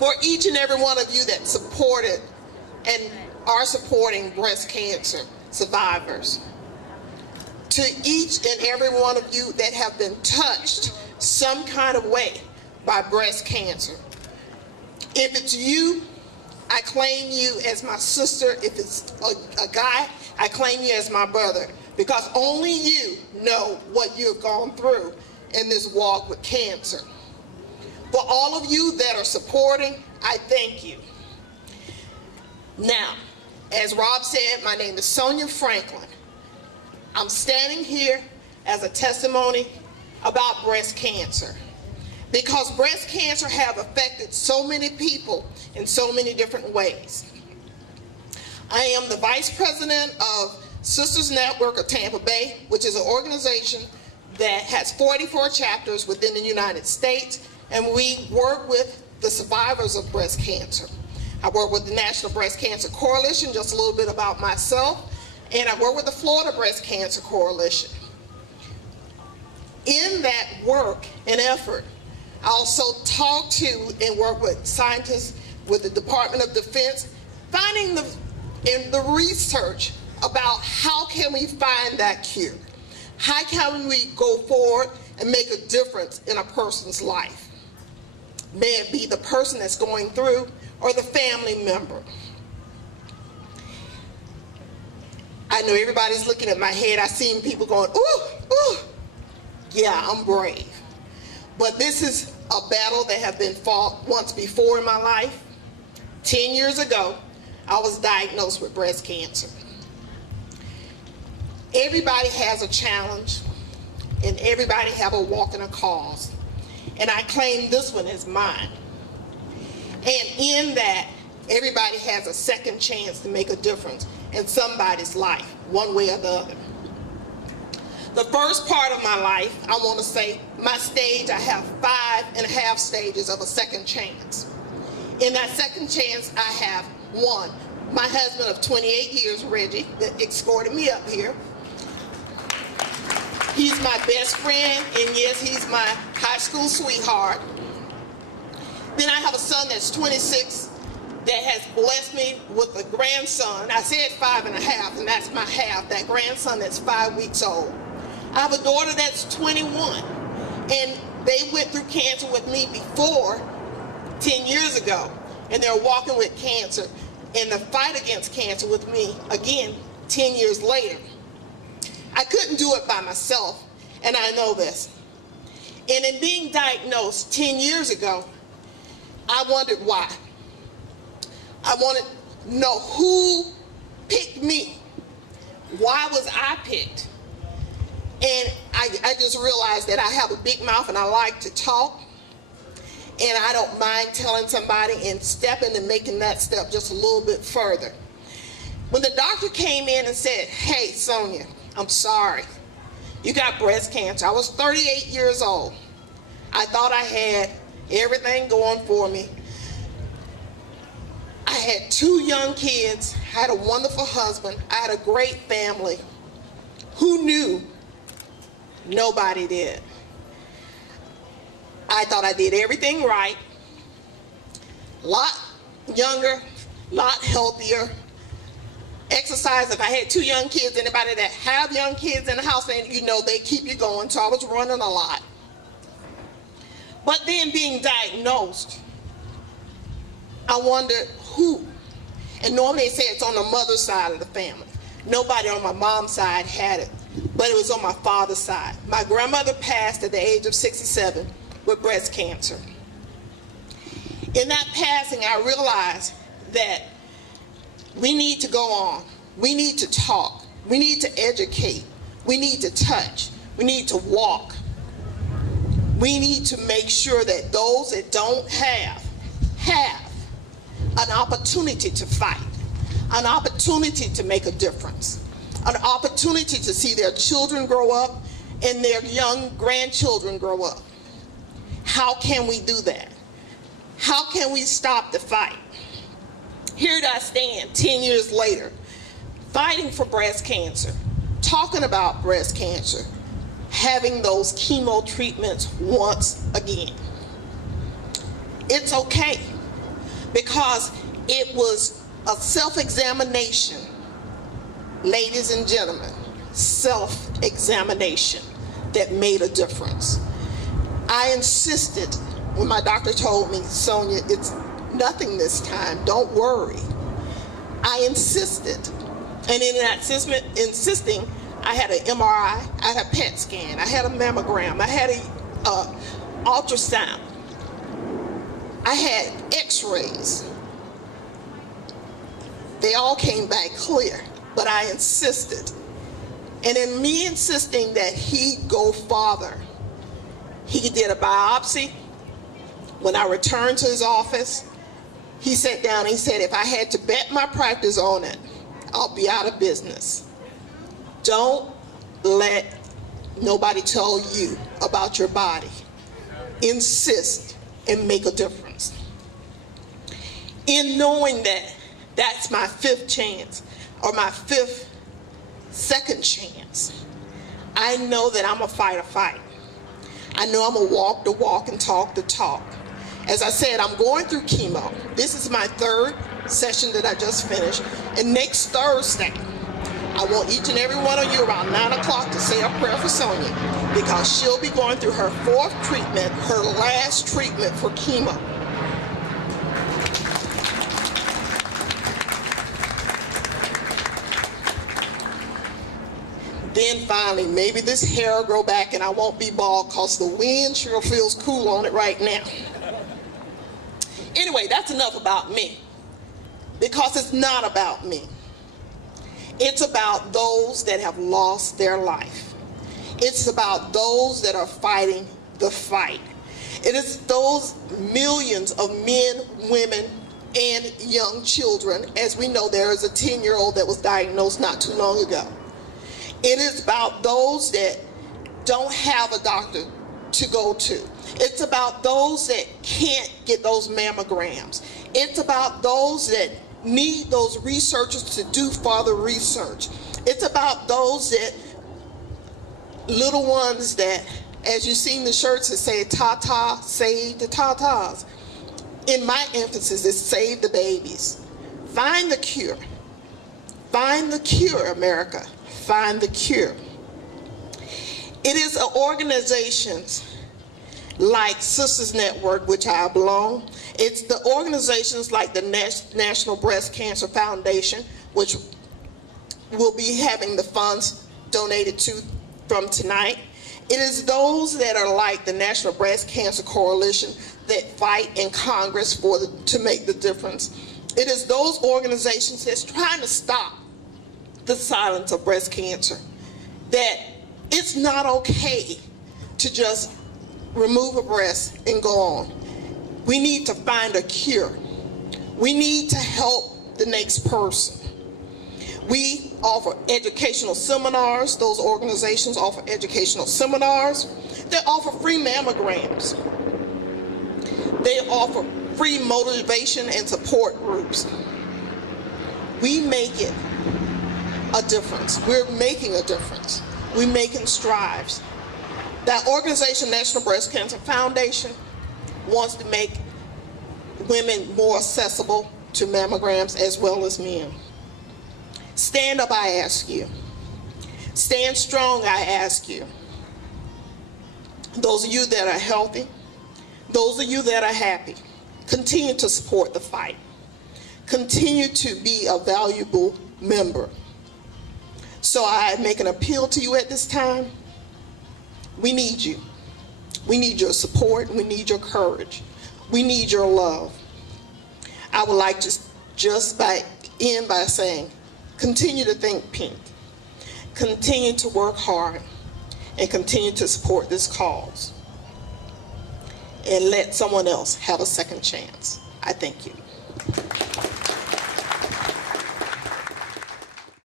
For each and every one of you that supported and are supporting breast cancer survivors. To each and every one of you that have been touched some kind of way by breast cancer. If it's you, I claim you as my sister. If it's a guy, I claim you as my brother, because only you know what you have gone through in this walk with cancer. For all of you that are supporting, I thank you. Now, as Rob said, my name is Sonia Franklin. I'm standing here as a testimony about breast cancer, because breast cancer have affected so many people in so many different ways. I am the Vice President of Sisters Network of Tampa Bay, which is an organization that has 44 chapters within the United States, and we work with the survivors of breast cancer. I work with the National Breast Cancer Coalition, just a little bit about myself, and I work with the Florida Breast Cancer Coalition. In that work and effort, I also talk to and work with scientists with the Department of Defense, finding the research about how can we find that cure? How can we go forward and make a difference in a person's life? May it be the person that's going through or the family member. I know everybody's looking at my head. I've seen people going, ooh, ooh. Yeah, I'm brave. But this is a battle that has been fought once before in my life. 10 years ago, I was diagnosed with breast cancer. Everybody has a challenge, and everybody have a walk and a cause. And I claim this one as mine. And in that, everybody has a second chance to make a difference in somebody's life, one way or the other. The first part of my life, I want to say, my stage, I have 5.5 stages of a second chance. In that second chance, I have one. My husband of 28 years, Reggie, that escorted me up here. He's my best friend, and yes, he's my high school sweetheart. Then I have a son that's 26 that has blessed me with a grandson. I said 5.5, and that's my half, that grandson that's 5 weeks old. I have a daughter that's 21, and they went through cancer with me before 10 years ago, and they're walking with cancer in the fight against cancer with me again 10 years later. I couldn't do it by myself, and I know this. And in being diagnosed 10 years ago, I wondered why. I wanted to know who picked me. Why was I picked? And I just realized that I have a big mouth and I like to talk, and I don't mind telling somebody and stepping and making that step just a little bit further. When the doctor came in and said, hey, Sonia, I'm sorry, you got breast cancer. I was 38 years old. I thought I had everything going for me. I had 2 young kids, I had a wonderful husband, I had a great family. Who knew? Nobody did. I thought I did everything right, a lot younger, a lot healthier. Exercise, if I had 2 young kids, anybody that have young kids in the house, and you know they keep you going, so I was running a lot. But then being diagnosed, I wondered who. And normally they say it's on the mother's side of the family. Nobody on my mom's side had it, but it was on my father's side. My grandmother passed at the age of 67 with breast cancer. In that passing, I realized that we need to go on. We need to talk. We need to educate. We need to touch. We need to walk. We need to make sure that those that don't have an opportunity to fight, an opportunity to make a difference, an opportunity to see their children grow up and their young grandchildren grow up. How can we do that? How can we stop the fight? Here I stand 10 years later, fighting for breast cancer, talking about breast cancer, having those chemo treatments once again. It's okay. because it was a self-examination, ladies and gentlemen, self-examination that made a difference. I insisted when my doctor told me, Sonia, it's nothing this time, don't worry. I insisted, and in that insisting, I had an MRI, I had a PET scan, I had a mammogram, I had a ultrasound, I had x-rays. They all came back clear, but I insisted. And in me insisting that he go farther, he did a biopsy. When I returned to his office, he sat down and he said, if I had to bet my practice on it, I'll be out of business. Don't let nobody tell you about your body. Insist and make a difference. In knowing that that's my fifth chance, or my second chance, I know that I'm gonna fight a fight. I know I'm gonna walk the walk and talk the talk. As I said, I'm going through chemo. This is my third session that I just finished. And next Thursday, I want each and every one of you around 9 o'clock to say a prayer for Sonia, because she'll be going through her fourth treatment, her last treatment for chemo. Then finally, maybe this hair will grow back and I won't be bald, because the wind sure feels cool on it right now. Anyway, that's enough about me, because it's not about me. It's about those that have lost their life. It's about those that are fighting the fight. It is those millions of men, women, and young children. As we know, there is a 10-year-old that was diagnosed not too long ago. It is about those that don't have a doctor to go to. It's about those that can't get those mammograms. It's about those that need those researchers to do further research. It's about those that, little ones that, as you've seen the shirts that say Tata, save the Tatas. In my emphasis is save the babies. Find the cure. Find the cure, America. Find the cure. It is organizations like Sisters Network, which I belong. It's the organizations like the National Breast Cancer Foundation, which will be having the funds donated to from tonight. It is those that are like the National Breast Cancer Coalition that fight in Congress to make the difference. It is those organizations that's trying to stop the silence of breast cancer, that it's not okay to just remove a breast and go on. We need to find a cure. We need to help the next person. We offer educational seminars. Those organizations offer educational seminars. They offer free mammograms. They offer free motivation and support groups. We make it a difference. We're making a difference. We're making strides. That organization, National Breast Cancer Foundation, wants to make women more accessible to mammograms as well as men. Stand up, I ask you. Stand strong, I ask you. Those of you that are healthy, those of you that are happy, continue to support the fight. Continue to be a valuable member. So I make an appeal to you at this time. We need you. We need your support. We need your courage. We need your love. I would like to just end by saying, continue to think pink. Continue to work hard and continue to support this cause. And let someone else have a second chance. I thank you.